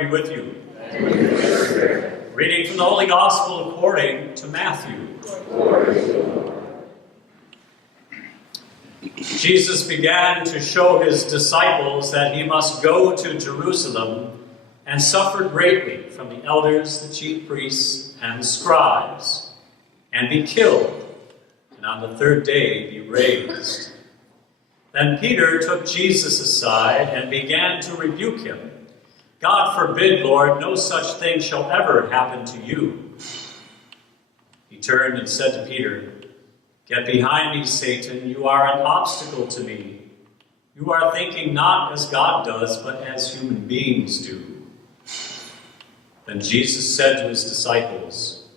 be with you. Reading from the Holy Gospel according to Matthew. Jesus began to show his disciples that he must go to Jerusalem and suffer greatly from the elders, the chief priests, and the scribes, and be killed, and on the third day be raised. Then Peter took Jesus aside and began to rebuke him. God forbid, Lord, no such thing shall ever happen to you. He turned and said to Peter, Get behind me, Satan, you are an obstacle to me. You are thinking not as God does, but as human beings do. Then Jesus said to his disciples,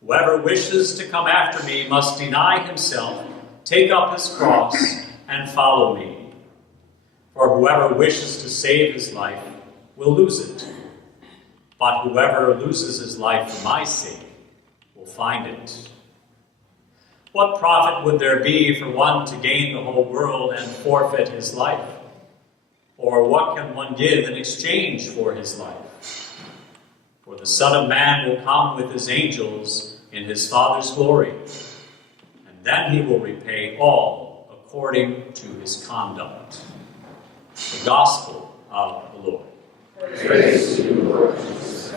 Whoever wishes to come after me must deny himself, take up his cross, and follow me. For whoever wishes to save his life will lose it. But whoever loses his life for my sake will find it. What profit would there be for one to gain the whole world and forfeit his life? Or what can one give in exchange for his life? For the Son of Man will come with his angels in his Father's glory, and then he will repay all according to his conduct. The Gospel of the Lord. Praise to you, Lord Jesus.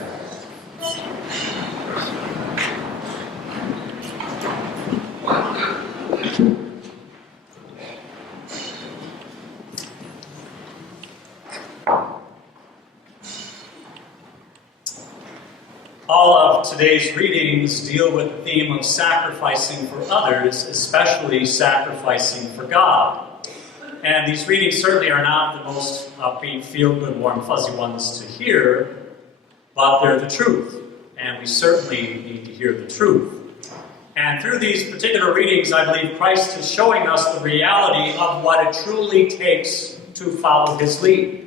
All of today's readings deal with the theme of sacrificing for others, especially sacrificing for God. And these readings certainly are not the most upbeat, feel-good, warm, fuzzy ones to hear, but they're the truth. And we certainly need to hear the truth. And through these particular readings, I believe Christ is showing us the reality of what it truly takes to follow his lead.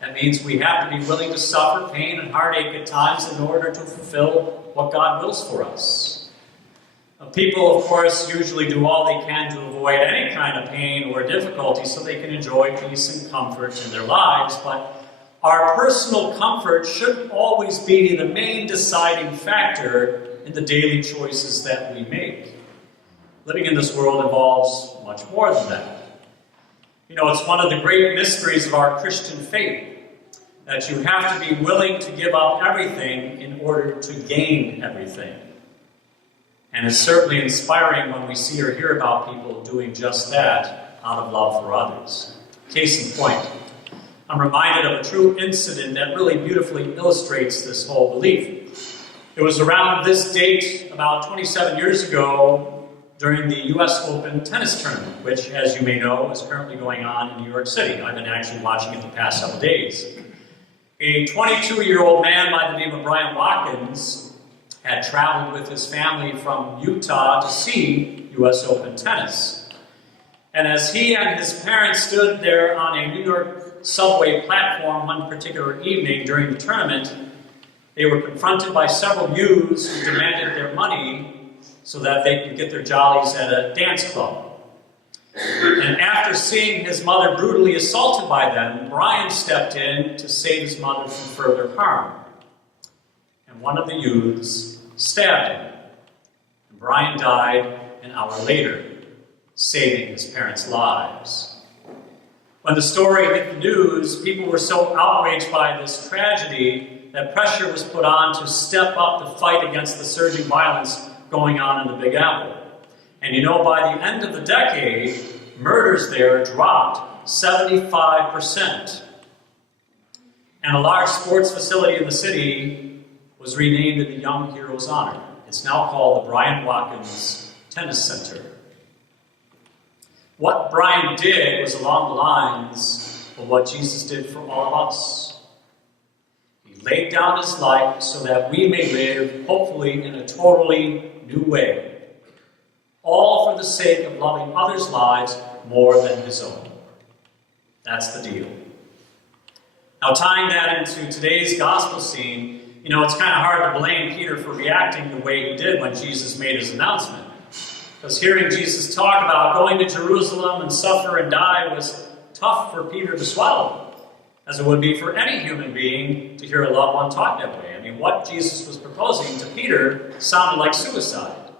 That means we have to be willing to suffer pain and heartache at times in order to fulfill what God wills for us. People, of course, usually do all they can to avoid any kind of pain or difficulty so they can enjoy peace and comfort in their lives, but our personal comfort shouldn't always be the main deciding factor in the daily choices that we make. Living in this world involves much more than that. You know, it's one of the great mysteries of our Christian faith that you have to be willing to give up everything in order to gain everything. And it's certainly inspiring when we see or hear about people doing just that out of love for others. Case in point, I'm reminded of a true incident that really beautifully illustrates this whole belief. It was around this date, about 27 years ago, during the U.S. Open tennis tournament, which, as you may know, is currently going on in New York City. I've been actually watching it the past several days. A 22-year-old man by the name of Brian Watkins had traveled with his family from Utah to see U.S. Open tennis. And as he and his parents stood there on a New York subway platform one particular evening during the tournament, they were confronted by several youths who demanded their money so that they could get their jollies at a dance club. And after seeing his mother brutally assaulted by them, Brian stepped in to save his mother from further harm. And one of the youths stabbed him. And Brian died an hour later, saving his parents' lives. When the story hit the news, people were so outraged by this tragedy that pressure was put on to step up the fight against the surging violence going on in the Big Apple. And you know, by the end of the decade, murders there dropped 75%. And a large sports facility in the city was renamed in the young hero's honor. It's now called the Brian Watkins Tennis Center. What Brian did was along the lines of what Jesus did for all of us. He laid down his life so that we may live, hopefully, in a totally new way. All for the sake of loving others' lives more than his own. That's the deal. Now, tying that into today's gospel scene, you know, it's kind of hard to blame Peter for reacting the way he did when Jesus made his announcement. Because hearing Jesus talk about going to Jerusalem and suffer and die was tough for Peter to swallow. as it would be for any human being to hear a loved one talk that way. I mean, what Jesus was proposing to Peter sounded like suicide.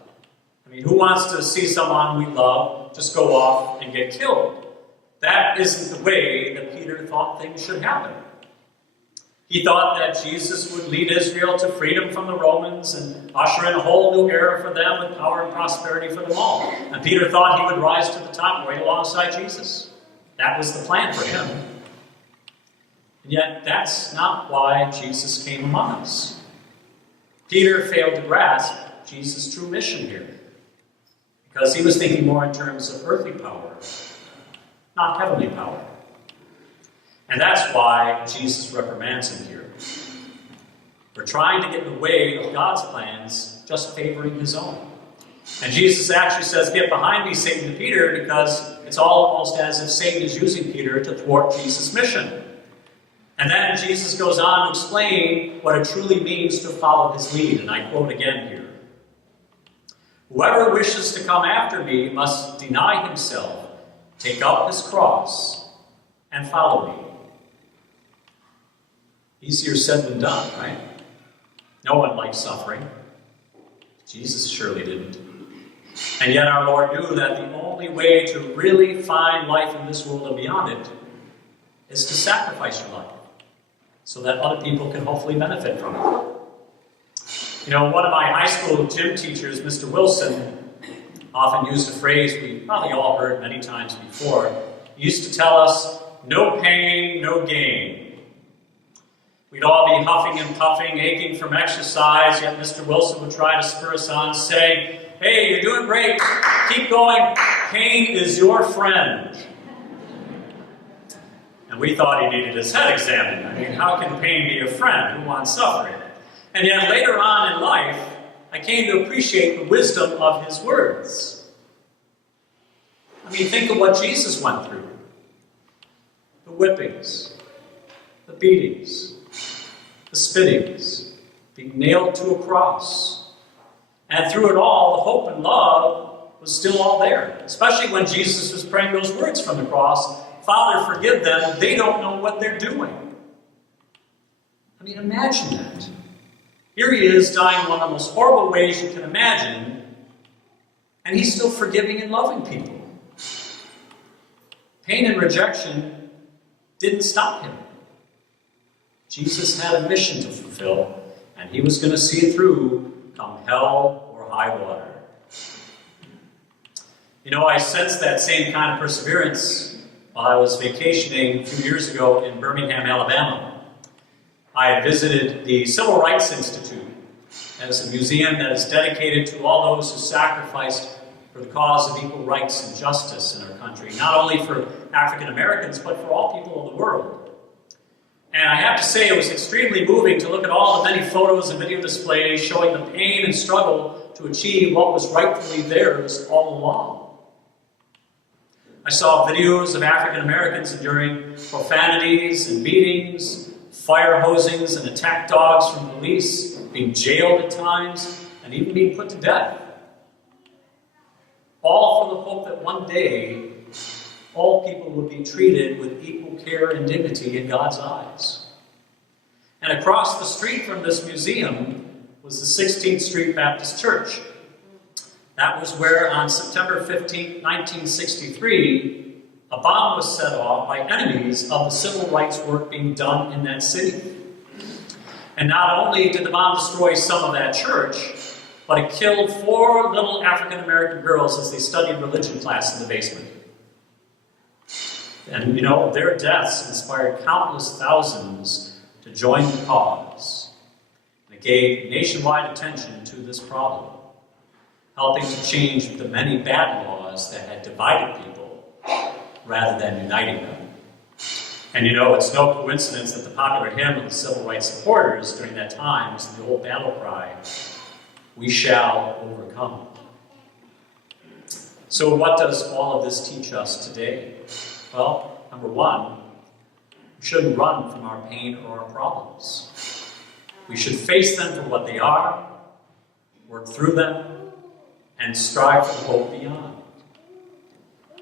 I mean, who wants to see someone we love just go off and get killed? That isn't the way that Peter thought things should happen. He thought that Jesus would lead Israel to freedom from the Romans and usher in a whole new era for them with power and prosperity for them all. And Peter thought he would rise to the top right alongside Jesus. That was the plan for him. And yet, that's not why Jesus came among us. Peter failed to grasp Jesus' true mission here, because he was thinking more in terms of earthly power, not heavenly power. And that's why Jesus reprimands him here. For trying to get in the way of God's plans, just favoring his own. And Jesus actually says, "Get behind me, Satan," to Peter, because it's almost as if Satan is using Peter to thwart Jesus' mission. And then Jesus goes on to explain what it truly means to follow his lead. And I quote again here. "Whoever wishes to come after me must deny himself, take up his cross, and follow me." Easier said than done, right? No one likes suffering. Jesus surely didn't. And yet our Lord knew that the only way to really find life in this world and beyond it is to sacrifice your life so that other people can hopefully benefit from it. You know, one of my high school gym teachers, Mr. Wilson, often used a phrase we probably all heard many times before. He used to tell us, "No pain, no gain." We'd all be huffing and puffing, aching from exercise, yet Mr. Wilson would try to spur us on, saying, "Hey, you're doing great. Keep going. Pain is your friend." And we thought he needed his head examined. I mean, how can pain be a friend? Who wants suffering? And yet later on in life, I came to appreciate the wisdom of his words. I mean, think of what Jesus went through. The whippings, the beatings, the spittings, being nailed to a cross. And through it all, the hope and love was still all there. Especially when Jesus was praying those words from the cross, "Father, forgive them, they don't know what they're doing." I mean, imagine that. Here he is dying in one of the most horrible ways you can imagine, and he's still forgiving and loving people. Pain and rejection didn't stop him. Jesus had a mission to fulfill, and he was going to see it through, come hell or high water. You know, I sensed that same kind of perseverance while I was vacationing a few years ago in Birmingham, Alabama. I had visited the Civil Rights Institute as a museum that is dedicated to all those who sacrificed for the cause of equal rights and justice in our country, not only for African Americans, but for all people of the world. And I have to say, it was extremely moving to look at all the many photos and video displays showing the pain and struggle to achieve what was rightfully theirs all along. I saw videos of African Americans enduring profanities and beatings, fire hosings and attack dogs from police, being jailed at times, and even being put to death. All for the hope that one day all people would be treated with equal care and dignity in God's eyes. And across the street from this museum was the 16th Street Baptist Church. That was where on September 15, 1963, a bomb was set off by enemies of the civil rights work being done in that city. And not only did the bomb destroy some of that church, but it killed 4 little African American girls as they studied religion class in the basement. And, you know, their deaths inspired countless thousands to join the cause. And it gave nationwide attention to this problem, helping to change the many bad laws that had divided people rather than uniting them. And you know, it's no coincidence that the popular hymn of the civil rights supporters during that time was the old battle cry, "We shall overcome." So what does all of this teach us today? Well, number one, we shouldn't run from our pain or our problems. We should face them for what they are, work through them, and strive for hope beyond.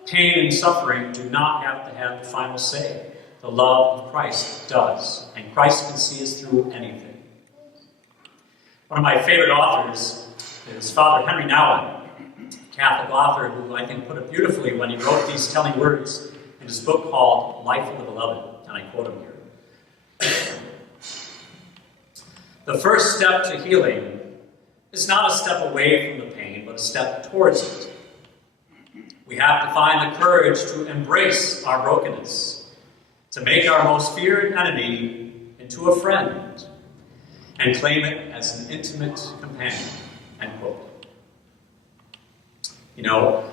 Pain and suffering do not have to have the final say. the love of Christ does. And Christ can see us through anything. One of my favorite authors is Father Henry Nouwen, a Catholic author who I think put it beautifully when he wrote these telling words in his book called Life of the Beloved. And I quote him here. The first step to healing is not a step away from the pain, but a step towards it. We have to find the courage to embrace our brokenness, to make our most feared enemy into a friend, and claim it as an intimate companion, end quote. You know,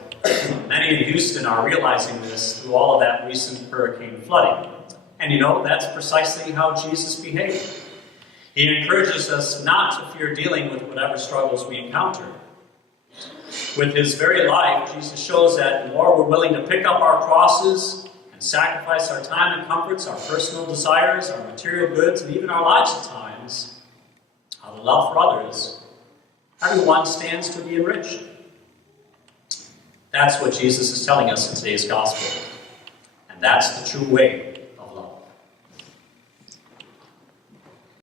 many in Houston are realizing this through all of that recent hurricane flooding. And you know, that's precisely how Jesus behaved. He encourages us not to fear dealing with whatever struggles we encounter. With his very life, Jesus shows that the more we're willing to pick up our crosses and sacrifice our time and comforts, our personal desires, our material goods, and even our lives at times, out of love for others, everyone stands to be enriched. That's what Jesus is telling us in today's gospel. And that's the true way